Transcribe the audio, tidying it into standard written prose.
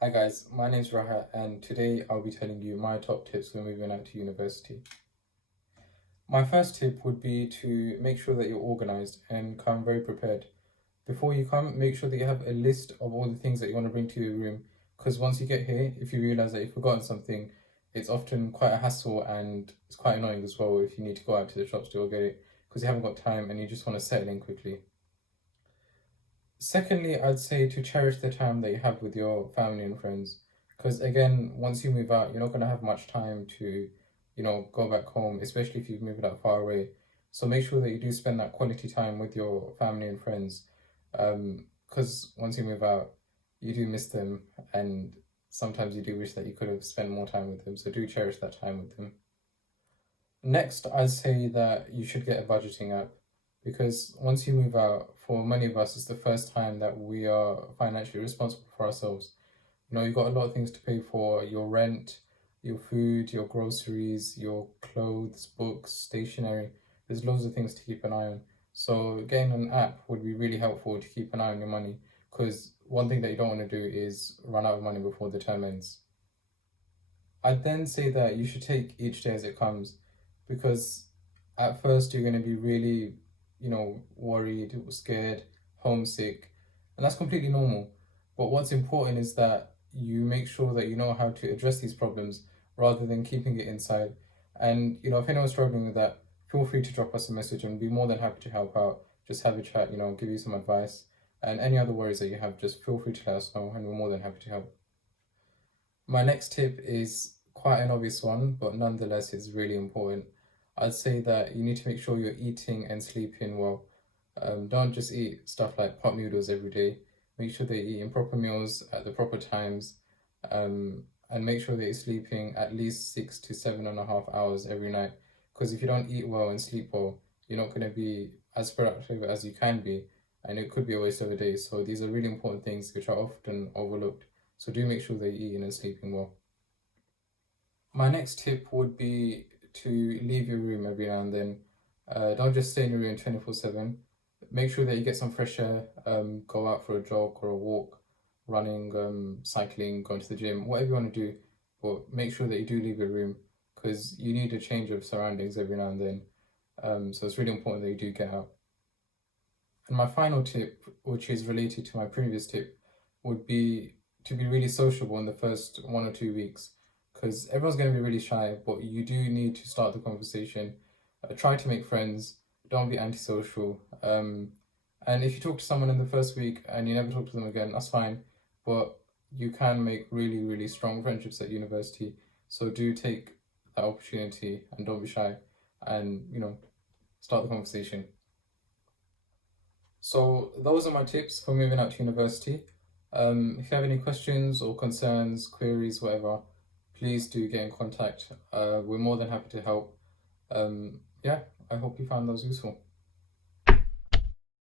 Hi guys, my name's Rahat and today I'll be telling you my top tips for moving out to university. My first tip would be to make sure that you're organized and come very prepared. Before you come, make sure that you have a list of all the things that you want to bring to your room because once you get here, if you realize that you've forgotten something, it's often quite a hassle and it's quite annoying as well if you need to go out to the shops to go get it because you haven't got time and you just want to settle in quickly. Secondly, I'd say to cherish the time that you have with your family and friends. Because again, once you move out, you're not going to have much time to, go back home, especially if you've moved out far away. So make sure that you do spend that quality time with your family and friends. Because once you move out, you do miss them, and sometimes you do wish that you could have spent more time with them. So do cherish that time with them. Next, I'd say that you should get a budgeting app because once you move out, for many of us, it's the first time that we are financially responsible for ourselves. You've got a lot of things to pay for: your rent, your food, your groceries, your clothes, books, stationery. There's loads of things to keep an eye on. So, getting an app would be really helpful to keep an eye on your money because one thing that you don't want to do is run out of money before the term ends. I'd then say that you should take each day as it comes because at first you're going to be really, worried, scared, homesick, and that's completely normal. But what's important is that you make sure that you know how to address these problems rather than keeping it inside. And, if anyone's struggling with that, feel free to drop us a message and be more than happy to help out. Just have a chat, give you some advice. And any other worries that you have, just feel free to let us know, and we're more than happy to help. My next tip is quite an obvious one, but nonetheless, it's really important. I'd say that you need to make sure you're eating and sleeping well. Don't just eat stuff like pot noodles every day. Make sure that you're eating proper meals at the proper times, and make sure that you're sleeping at least 6 to 7.5 hours every night. Because if you don't eat well and sleep well, you're not going to be as productive as you can be, and it could be a waste of a day. So these are really important things which are often overlooked. So do make sure that you're eating and sleeping well. My next tip would be to leave your room every now and then. Don't just stay in your room 24/7. Make sure that you get some fresh air, go out for a jog or a walk, running, cycling, going to the gym, whatever you want to do. But make sure that you do leave your room because you need a change of surroundings every now and then. So it's really important that you do get out. And my final tip, which is related to my previous tip, would be to be really sociable in the first 1 or 2 weeks because everyone's going to be really shy, but you do need to start the conversation. Try to make friends, don't be antisocial. And if you talk to someone in the first week and you never talk to them again, that's fine, but you can make really, really strong friendships at university. So do take that opportunity and don't be shy and, start the conversation. So those are my tips for moving out to university. If you have any questions or concerns, queries, whatever, please do get in contact. We're more than happy to help. Yeah, I hope you found those useful.